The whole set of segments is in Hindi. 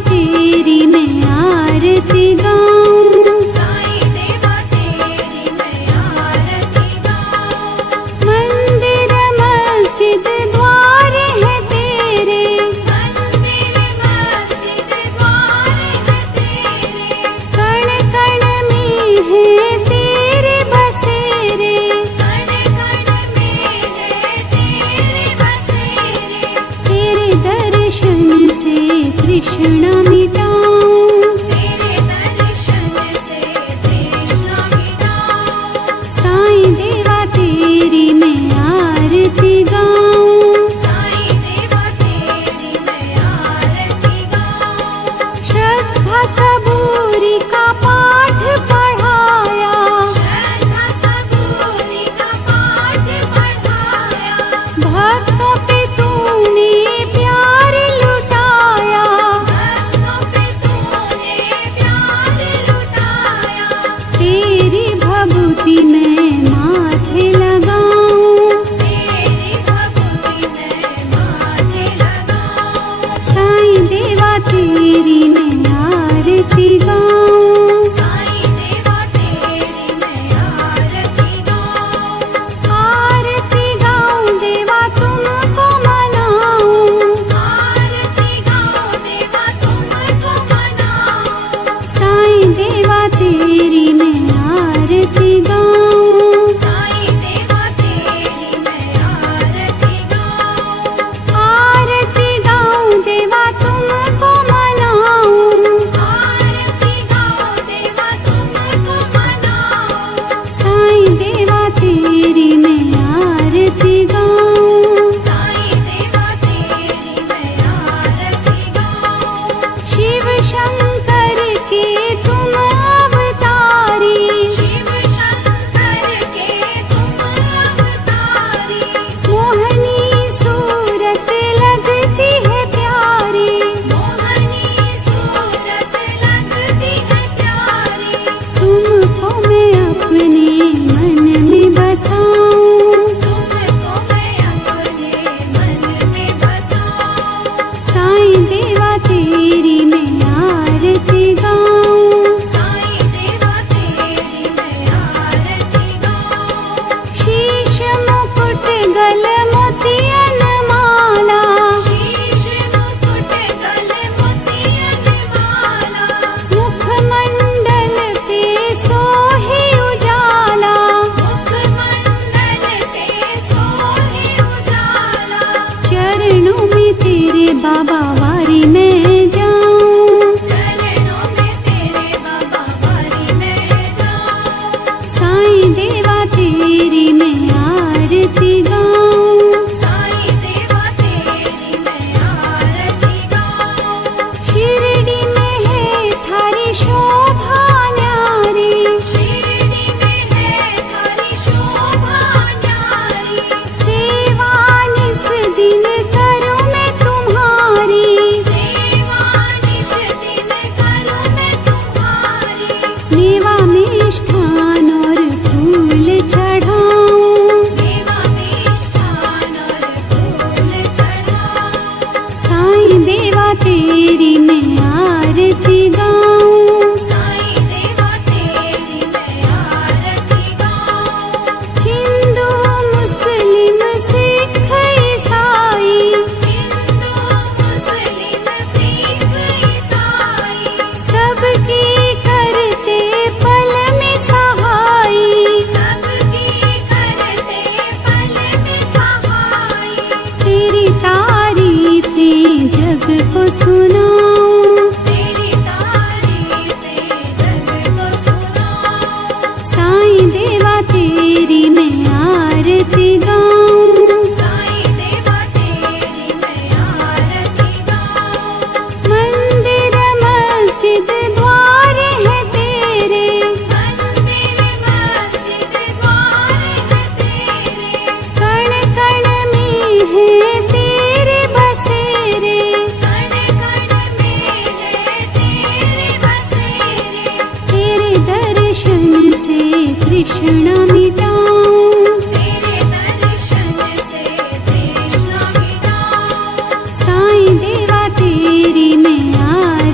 तेरी मैं आरती गाऊं, साईं देवा तेरी मैं आरती गाऊं। मंदिर मस्जिद द्वार है तेरे, मंदिर मस्जिद द्वार है तेरे, कण कण में है तेरे बसेरे, कण कण में है तेरे बसेरे। तेरे दर्शन से तृष्णा मिटाऊं, तेरे दर्शन से तृष्णा मिटाऊं। साईं देवा तेरी मैं आरती गाऊं, साईं देवा तेरी मैं आरती गाऊं। श्रद्धा सबूरी का पाठ पढ़ाया, श्रद्धा सबूरी का पाठ पढ़ाया, भक्तों पे तूने प्यार लुटाया, भक्तों पे तूने प्यार लुटाया। तेरी भभूति मैं माथे लगाऊं, तेरी भक्ति मैं माथे लगाऊं। साईं देवा तेरी मैं आरती गाऊं, साईं देवा तेरी मैं आरती गाऊं। आरती गाऊं देवा तुमको मनाऊं, आरती गाऊं देवा तुमको मनाऊं। साईं देवा तेरी मैं आरती गाऊं, साईं देवा तेरी मैं आरती गाऊं। आरती गाऊं देवा तुमको मनाऊं, आरती गाऊं देवा तुमको मनाऊं। साईं देवा तेरी मैं आरती गाऊं, साईं देवा तेरी मैं आरती गाऊं। शिव शंकर के तुम अवतारी, शिव शंकर के तुम अवतारी, मोहनी सूरत लगती है प्यारी, मोहनी सूरत लगती है प्यारी। तुमको मैं अपने मन में बसाऊं, तुमको मैं अपने मन में बसाऊं। साईं देवा तेरी मैं आरती गाऊं, साईं देवा तेरी मैं आरती गाऊं। शीश मुकुट गल मोतियन माला, शीश मुकुट गल मोतियन माला, मुखमंडल पे सोहे उजाला, मुखमंडल पे सोहे उजाला। चरणों में तेरे बाबा वारी मैं जाऊं, चरणों में तेरे बाबा वारी मैं जाऊं। साईं देवा तेरी मैं आरती गाऊं, साईं देवा तेरी मैं आरती गाऊं। शिरडी में है थारी शोभा न्यारी, शिरडी में है थारी शोभा न्यारी, सेवा निस दिन करूं मैं तुम्हारी, सेवा निश दिन करूं मैं तुम्हारी। मेवा मिष्ठान और फूल चढ़ाऊं, देवा मिष्ठान और फूल चढ़ाऊं। साईं देवा तेरी मैं आरती गाऊं, साईं देवा तेरी मैं आरती गाऊं। हिंदू मुस्लिम सिख ईसाई, हिंदू मुस्लिम सिख ईसाई, सबकी करते पल में सहाई, सबकी करते पल में सहाई। तेरी तारीफें जग को सुनाऊं, तेरी तारीफें जग को सुनाऊं। साईं देवा तेरी मैं आरती गाऊं, साईं देवा तेरी मैं आरती गाऊं। मंदिर मस्जिद द्वार है तेरे, मंदिर मस्जिद द्वार है तेरे, कण कण में है तेरे बसेरे, कण कण में है तेरे बसेरे। तेरे दर्शन से तृष्णा मिटाऊं, तेरे दर्शन से तृष्णा मिटाऊं। साईं देवा तेरी मैं आरती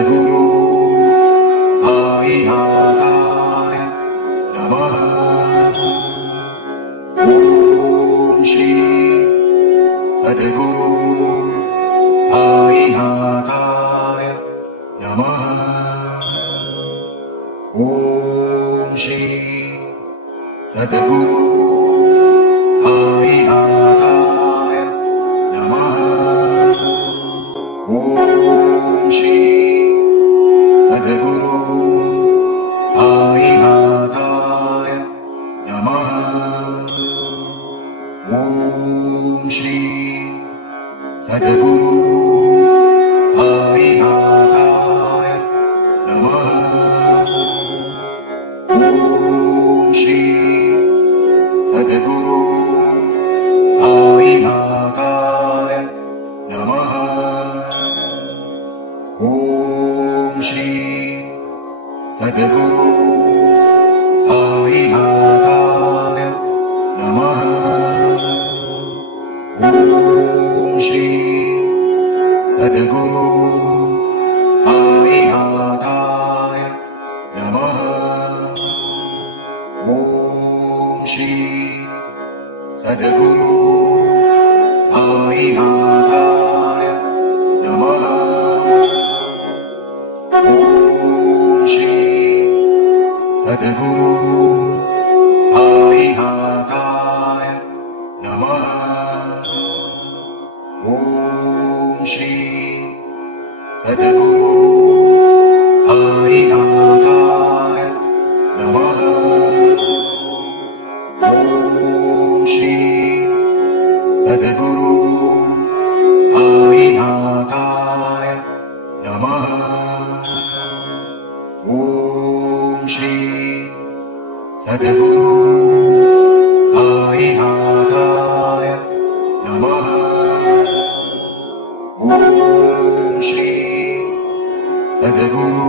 सद्गुरु साईनाथाय नमः। ॐ श्री सद्गुरु साईनाथाय नमः। ॐ श्री सद्गुरु साईनाथाय नमः। ॐ श्री सद्गुरु साईनाथाय नमः। ॐ श्री सद्गुरु साईनाथाय नमः। ॐ श्री सद्गुरु साईनाथाय नमः। ॐ श्री सद्गुरु साईनाथाय नमः। ॐ श्री सद्गुरु साईनाथाय नमः। ॐ श्री सद्गुरु साईनाथाय नमः। ॐ श्री सद्गुरु साईनाथाय नमः। ॐ श्री सद्गुरु साईनाथाय नमः। ॐ श्री सद्गुरु साईनाथाय नमः। ॐ श्री सद्गुरु साईनाथाय नमः। ॐ श्री सद्गुरु